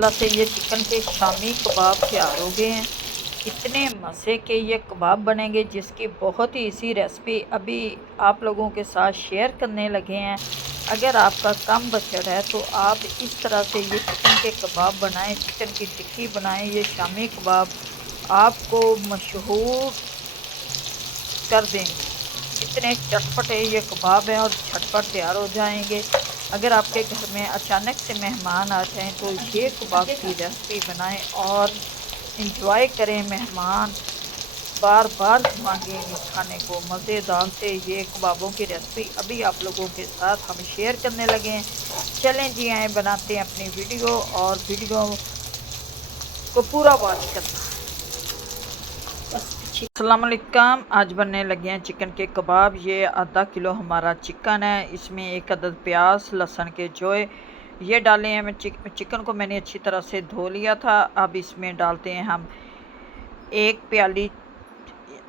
अल्लाह से ये चिकन के शामी कबाब तैयार हो गए हैं। इतने मज़े के ये कबाब बनेंगे जिसकी बहुत ही इसी रेसिपी अभी आप लोगों के साथ शेयर करने लगे हैं। अगर आपका कम बजट है तो आप इस तरह से ये चिकन के कबाब बनाएं, चिकन की टिक्की बनाएं। ये शामी कबाब आपको मशहूर कर देंगे। इतने चटपटे ये कबाब हैं और झटपट तैयार हो जाएंगे। अगर आपके घर में अचानक से मेहमान आ जाएं तो ये कबाब की रेसिपी बनाएं और इंजॉय करें। मेहमान बार बार मांगेंगे खाने को। मज़ेदार से ये कबाबों की रेसिपी अभी आप लोगों के साथ हम शेयर करने लगे हैं। चलें जी, आए बनाते हैं अपनी वीडियो और वीडियो को पूरा वॉच करना। अस्सलाम वालेकुम। आज बनने लगे हैं चिकन के कबाब। ये आधा किलो हमारा चिकन है। इसमें एक अदद प्याज, लहसुन के जोए ये डाले हैं। मैं चिकन को मैंने अच्छी तरह से धो लिया था। अब इसमें डालते हैं हम एक प्याली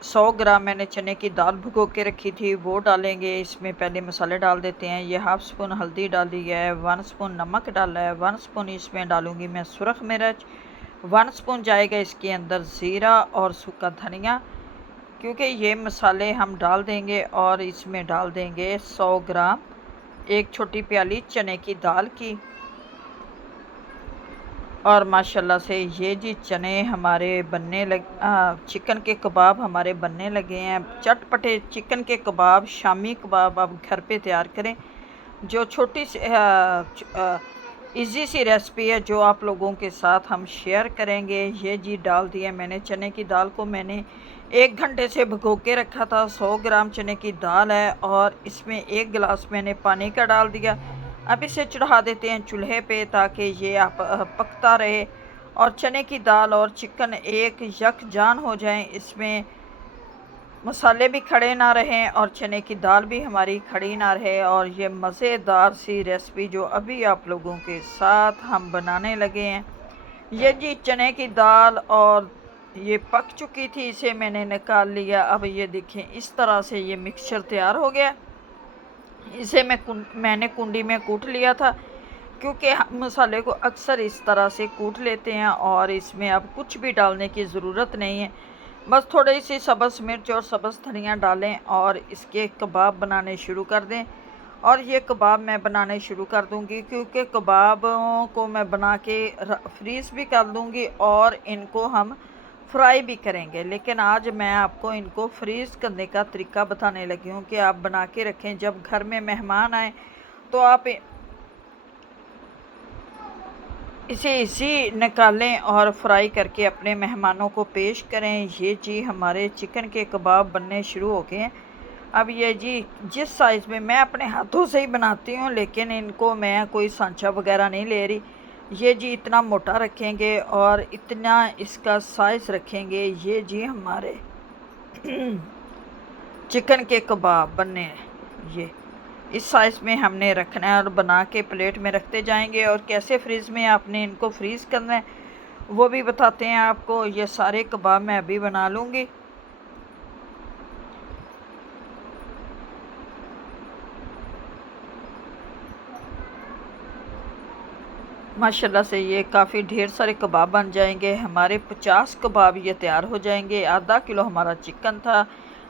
100 ग्राम मैंने चने की दाल भिगो के रखी थी, वो डालेंगे। इसमें पहले मसाले डाल देते हैं। ये हाफ़ स्पून हल्दी डाली है, 1 स्पून नमक डाला है, 1 स्पून इसमें डालूँगी मैं सुरख मिर्च, 1 स्पून जाएगा इसके अंदर ज़ीरा और सूखा धनिया, क्योंकि ये मसाले हम डाल देंगे। और इसमें डाल देंगे 100 ग्राम एक छोटी प्याली चने की दाल की। और माशाल्लाह से ये जी चने हमारे बनने चिकन के कबाब हमारे बनने लगे हैं। चटपटे चिकन के कबाब, शामी कबाब आप घर पे तैयार करें। जो छोटी सी इजी सी रेसिपी है जो आप लोगों के साथ हम शेयर करेंगे। ये जी डाल दिया मैंने चने की दाल को, मैंने 1 घंटे से भिगो के रखा था। 100 ग्राम चने की दाल है और इसमें 1 गिलास मैंने पानी का डाल दिया। अब इसे चढ़ा देते हैं चूल्हे पे ताकि ये आप पकता रहे और चने की दाल और चिकन एक यकजान हो जाएं। इसमें मसाले भी खड़े ना रहें और चने की दाल भी हमारी खड़ी ना रहे। और ये मज़ेदार सी रेसिपी जो अभी आप लोगों के साथ हम बनाने लगे हैं। ये जी चने की दाल और ये पक चुकी थी, इसे मैंने निकाल लिया। अब ये देखें इस तरह से ये मिक्सचर तैयार हो गया। इसे मैंने कुंडी में कूट लिया था, क्योंकि हम मसाले को अक्सर इस तरह से कूट लेते हैं और इसमें अब कुछ भी डालने की ज़रूरत नहीं है। बस थोड़ी सी सब्ज़ मिर्च और सब्ज़ धनिया डालें और इसके कबाब बनाने शुरू कर दें। और ये कबाब मैं बनाने शुरू कर दूंगी, क्योंकि कबाबों को मैं बना के फ्रीज़ भी कर दूंगी और इनको हम फ्राई भी करेंगे। लेकिन आज मैं आपको इनको फ्रीज़ करने का तरीका बताने लगी हूँ कि आप बना के रखें। जब घर में मेहमान आए तो आप इसे इसी निकालें और फ्राई करके अपने मेहमानों को पेश करें। ये जी हमारे चिकन के कबाब बनने शुरू हो गए हैं। अब ये जी जिस साइज़ में मैं अपने हाथों से ही बनाती हूँ, लेकिन इनको मैं कोई सांचा वगैरह नहीं ले रही। ये जी इतना मोटा रखेंगे और इतना इसका साइज़ रखेंगे। ये जी हमारे चिकन के कबाब बनने हैं। ये इस साइज़ में हमने रखना है और बना के प्लेट में रखते जाएंगे। और कैसे फ्रीज़ में आपने इनको फ्रीज़ करना है वो भी बताते हैं आपको। ये सारे कबाब मैं अभी बना लूँगी। माशाल्लाह से ये काफ़ी ढेर सारे कबाब बन जाएंगे। हमारे 50 कबाब ये तैयार हो जाएंगे। आधा किलो हमारा चिकन था,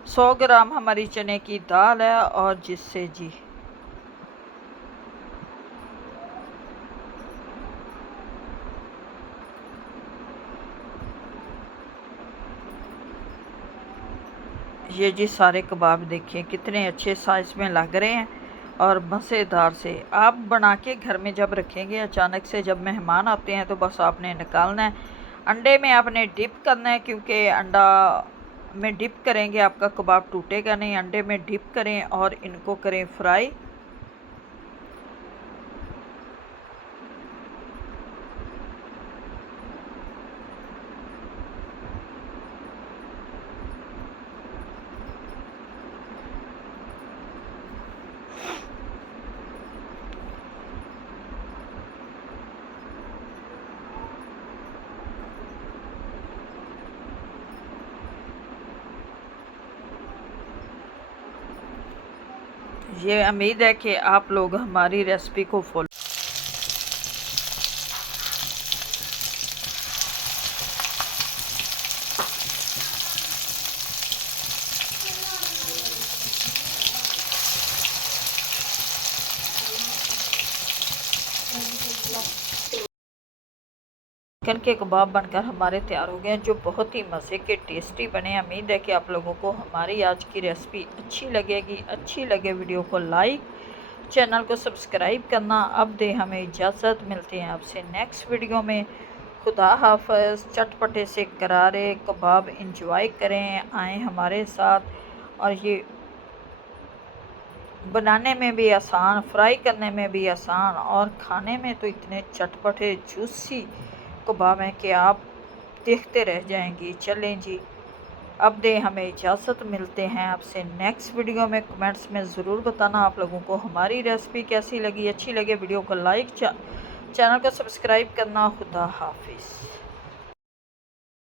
100 ग्राम हमारी चने की दाल है और जिससे जी ये जी सारे कबाब देखिए कितने अच्छे साइज़ में लग रहे हैं और मज़ेदार से। आप बना के घर में जब रखेंगे, अचानक से जब मेहमान आते हैं तो बस आपने निकालना है। अंडे में आपने डिप करना है, क्योंकि अंडा में डिप करेंगे आपका कबाब टूटेगा नहीं। अंडे में डिप करें और इनको करें फ्राई। ये उम्मीद है कि आप लोग हमारी रेसिपी को फॉलो चिकन के कबाब बनकर हमारे तैयार हो गए हैं, जो बहुत ही मज़े के टेस्टी बने। उम्मीद है कि आप लोगों को हमारी आज की रेसिपी अच्छी लगेगी। अच्छी लगे वीडियो को लाइक, चैनल को सब्सक्राइब करना। अब दे हमें इजाज़त, मिलते हैं आपसे नेक्स्ट वीडियो में। खुदा हाफ़िज़। चटपटे से करारे कबाब इंजॉय करें, आएँ हमारे साथ। और ये बनाने में भी आसान, फ्राई करने में भी आसान, और खाने में तो इतने चटपटे जूसी कबाब हैं कि आप देखते रह जाएंगी। चलें जी, अब दे हमें इजाज़त, मिलते हैं आपसे नेक्स्ट वीडियो में। कमेंट्स में ज़रूर बताना आप लोगों को हमारी रेसिपी कैसी लगी। अच्छी लगे वीडियो को लाइक, चैनल को सब्सक्राइब करना। खुदा हाफिज़।